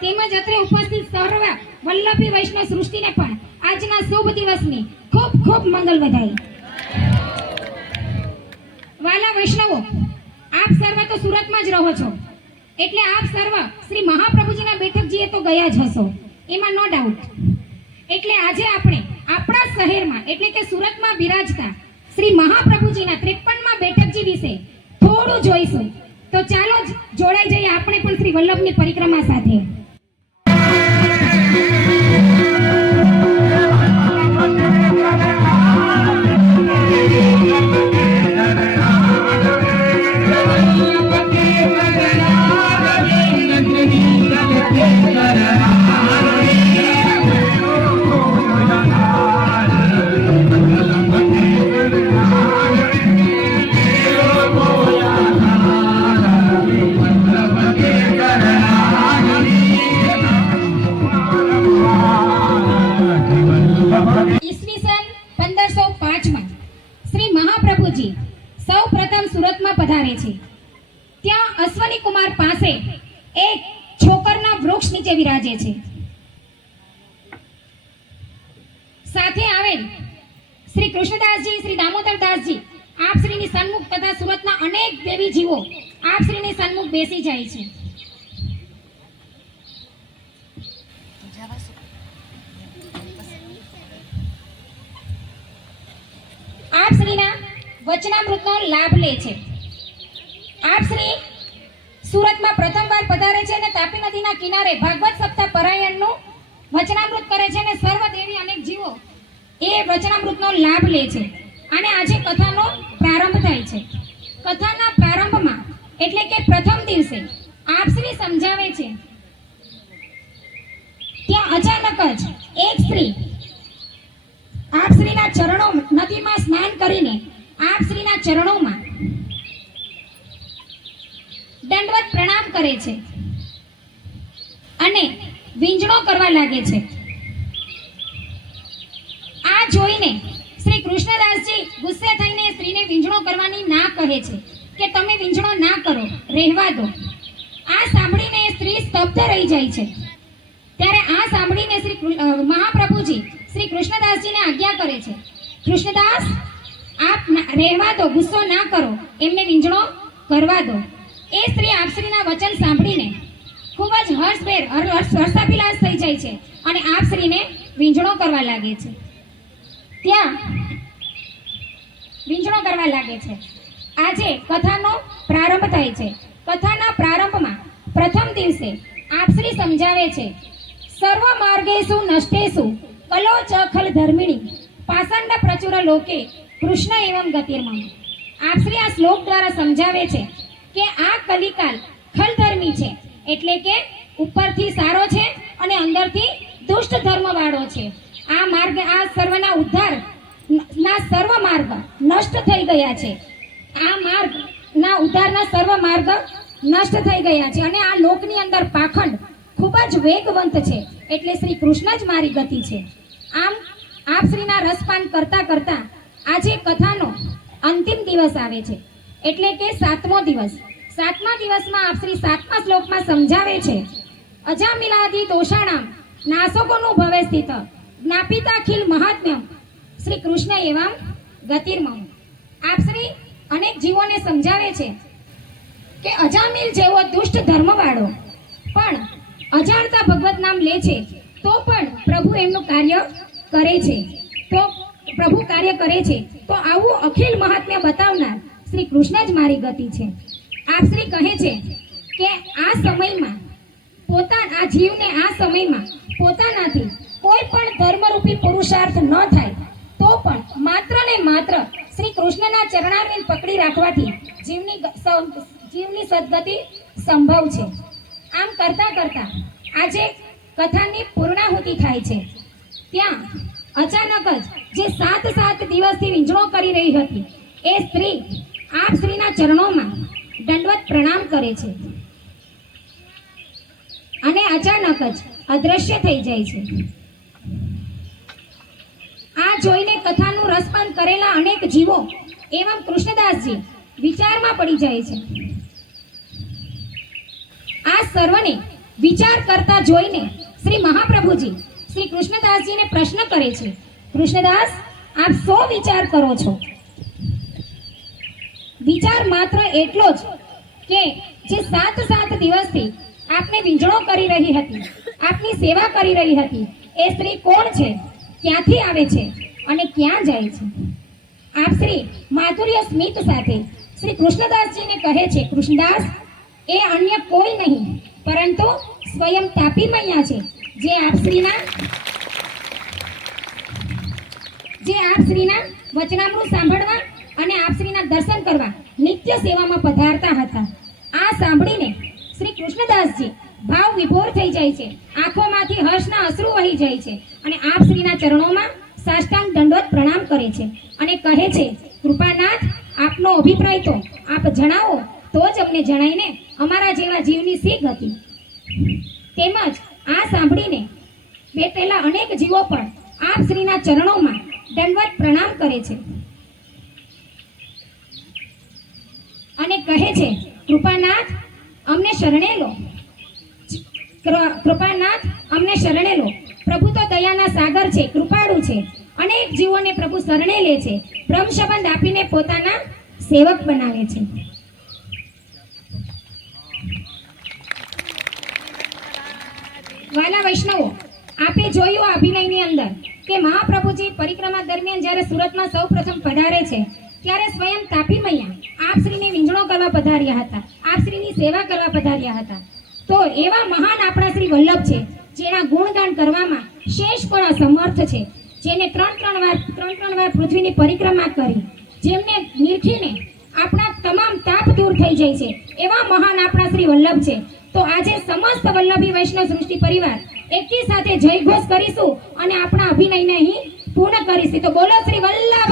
તેમજ અત્રે ઉપસ્થિત સર્વ વલ્લભી વૈષ્ણવ સૃષ્ટિને પણ આજના શુભ દિવસની ખૂબ ખૂબ મંગલ વધાઈ વાલા વૈષ્ણવો, આપ સર્વ તો સુરતમાં જ રહો છો. એટલે આપ સર્વ શ્રી મહાપ્રભુજીના બેઠકજીએ તો ગયા જ હશો, એમાં નો ડાઉટ એટલે આજે આપણે આપણા શહેરમાં, એટલે કે સુરતમાં બિરાજતા શ્રી મહાપ્રભુજીના ત્રેપનમાં બેઠકજી વિશે થોડું જોઈશું. તો ચાલો જોડાઈ જઈએ આપણે પણ શ્રી વલ્લભની પરિક્રમા સાથે. સુરતમાં છે. ત્યાં અશ્વની કુમાર પાસે એક છોકરના વૃક્ષ નીચે વિરાજે છે. સાથે આવેલ શ્રી કૃષ્ણદાસજી, શ્રી દામોદરદાસજી આપ શ્રીની સન્મુખ તથા સુરતના અનેક દેવી જીવો આપ શ્રીની સન્મુખ બેસી જાય છે. આપ શ્રીના વચનામૃતનો લાભ લે છે. શ્રી સુરતમાં પ્રથમવાર પધારે છે અને તાપી નદીના કિનારે ભાગવત સપ્તાહ પરાયણનું વચનામૃત કરે છે અને સર્વ દેવી અનેક જીવો એ વચનામૃતનો લાભ લે છે. અને આજે કથાનો પ્રારંભ થાય છે. કથાના પ્રારંભમાં એટલે કે પ્રથમ દિવસે આપ શ્રી સમજાવે છે. ત્યાં અચાનક જ એક સ્ત્રી આપ શ્રીના ચરણો નદીમાં સ્નાન કરીને આપ શ્રીના ચરણોમાં દંડવત પ્રણામ કરે છે અને વિંજણો કરવા લાગે છે. આ જોઈને શ્રી કૃષ્ણદાસજી ગુસ્સે થઈને સ્ત્રીને વિંજણો કરવાની ના કહે છે કે તમે વિંજણો ના કરો, રહેવા દો. આ સાંભળીને સ્ત્રી સ્તબ્ધ રહી જાય છે. ત્યારે આ સાંભળીને શ્રી મહાપ્રભુજી શ્રી કૃષ્ણદાસજીને આજ્ઞા કરે છે, કૃષ્ણદાસ, આપ રહેવા દો, ગુસ્સો ના કરો, એમને વિંજણો કરવા દો. એ સ્ત્રી વચન સાંભળીને ખૂબ જ હર્ષભેર, હર- હર્ષાભિલાષ થઈ જાય છે અને આપશ્રીને વિંજણો કરવા લાગે છે. ત્યાં વિંજણો કરવા લાગે છે. આજે કથાનો પ્રારંભ થાય છે. કથાના પ્રારંભમાં પ્રથમ દિવસે આપશ્રી સમજાવે છે, સર્વ માર્ગેશુ નષ્ટેશુ, કલો ચખલ ધર્મિણી પાષંડ પ્રચુર લોકે કૃષ્ણ એવમ ગતિર્મમ. આપશ્રી આ શ્લોક દ્વારા સમજાવે છે કે આ કલિકાલ ખલધર્મી છે. એટલે કે ઉપરથી સારો છે અને અંદરથી દુષ્ટ ધર્મવાળો છે. આ માર્ગ, આ સર્વના ઉદ્ધાર, ના સર્વ માર્ગ નષ્ટ થઈ ગયા છે. આ માર્ગ, ના ઉદ્ધારના સર્વ માર્ગ નષ્ટ થઈ ગયા છે. અને આ લોકની અંદર પાખંડ ખૂબ જ વેગવંત છે. એટલે શ્રી કૃષ્ણ જ મારી ગતિ છે. આમ આપ શ્રીના રસપાન કરતા કરતા આજે કથાનો અંતિમ દિવસ આવે છે. એટલે કે સાતમો દિવસ. સાતમા દિવસમાં આપ શ્રી સાતમા શ્લોકમાં સમજાવે છે, અજામિલાદી તોષાણા નાશકોનું ભવે સ્થિત, જ્ઞાપિતાખિલ મહાત્મ્યમ, શ્રી કૃષ્ણ એવમ ગતિર્મમ. આપ શ્રી અનેક જીવોને સમજાવે છે કે અજામિલ જેવો દુષ્ટ ધર્મવાળો પણ અજાણતા ભગવત નામ લે છે, તો પણ પ્રભુ એમનું કાર્ય કરે છે. તો પ્રભુ કાર્ય કરે છે, તો આવું અખિલ મહાત્મ્ય બતાવનાર શ્રી કૃષ્ણ જ મારી ગતિ છે. આપ શ્રી કહે છે કે આ સમયમાં પોતા, આ જીવને આ સમયમાં પોતાનાથી કોઈ પણ ધર્મરૂપી પુરુષાર્થ ન થાય, તો પણ માત્ર ને માત્ર શ્રી કૃષ્ણના ચરણારવિંદ પકડી રાખવાથી જીવની જીવની સદગતિ સંભવ છે. આમ કરતાં કરતાં આજે કથાની પૂર્ણાહુતિ થાય છે. ત્યાં અચાનક જ જે સાત સાત દિવસથી વિંજણો કરી રહી હતી, એ સ્ત્રી આપ શ્રીના ચરણોમાં દંડવત પ્રણામ કરે છે. અને અચાનક જ અદ્રશ્ય થઈ જાય છે. આ જોઈને કથાનું રસપાન કરેલા અનેક જીવો એવં કૃષ્ણદાસજી વિચારમાં પડી જાય છે. આ સર્વને વિચાર કરતા જોઈને શ્રી મહાપ્રભુજી શ્રી કૃષ્ણદાસજીને પ્રશ્ન કરે છે. કૃષ્ણદાસ, આપ સો વિચાર કરો છો. વિચાર માત્ર એટલો જ કે જે સાત સાત દિવસથી આપને વીંઝણો કરી રહી હતી, આપની સેવા કરી રહી હતી, એ સ્ત્રી કોણ છે? ક્યાંથી આવે છે? અને ક્યાં જાય છે? આપ શ્રી માધુર્ય સ્મિત સાથે શ્રી કૃષ્ણદાસજીને કહે છે, કૃષ્ણદાસ, એ અન્ય કોઈ નહીં, પરંતુ સ્વયં તાપી મૈયા છે. જે આપ શ્રીના જે આપ શ્રીના વચનામૃત સાંભળવા અને આપ શ્રીના દર્શન કરવા નિત્ય સેવામાં પધારતા હતા. આ સાંભળીને શ્રી કૃષ્ણદાસજી ભાવ વિભોર થઈ જાય છે. આંખોમાંથી હર્ષના અશ્રુ વહી જાય છે અને આપ શ્રીના ચરણોમાં સાષ્ટાંગ દંડોત પ્રણામ કરે છે અને કહે છે, કૃપાનાથ, આપનો અભિપ્રાય તો આપ જણાવો, તો જ અમને જણાઈને અમારા જેવા જીવની શીખ હતી. તેમજ આ સાંભળીને બેઠેલા અનેક જીવો પણ આપ શ્રીના ચરણોમાં દંડવત પ્રણામ કરે છે અને કહે છે, કૃપાનાથ, અમને શરણે લો. કૃપાનાથ, અમને શરણે લો. પ્રભુ તો દયાના સાગર છે, કૃપાળુ છે. અનેક જીવોને પ્રભુ શરણે લે છે. બ્રહ્મ સંબંધ આપીને પોતાના સેવક બનાવે છે. વાલા વૈષ્ણવો, આપે જોયું આ અભિનયની અંદર કે મહાપ્રભુજી પરિક્રમા દરમિયાન જ્યારે સુરતમાં સૌ પ્રથમ પધારે છે, ત્યારે સ્વયં તાપી મૈયા આપશ્રીને વીંઝણો કરવા પધાર્યા હતા. આપશ્રીની સેવા કરવા પધાર્યા હતા. તો એવા મહાન આપણા શ્રી વલ્લભ છે, જેના ગુણગાન કરવામાં શેષ પણ અસમર્થ છે, જેને ત્રણ ત્રણ વાર, ત્રણ ત્રણ વાર પૃથ્વીની પરિક્રમા કરી, જેમને નિરખીને આપણા તમામ તાપ દૂર થઈ જાય છે, એવા મહાન આપણા શ્રી વલ્લભ છે. તો આજે સમસ્ત વલ્લભી વૈષ્ણવ સૃષ્ટિ પરિવાર એકી સાથે જયઘોષ કરીશું અને આપણા અભિનયને અહીં પૂર્ણ કરીશું. તો બોલો શ્રી વલ્લભ!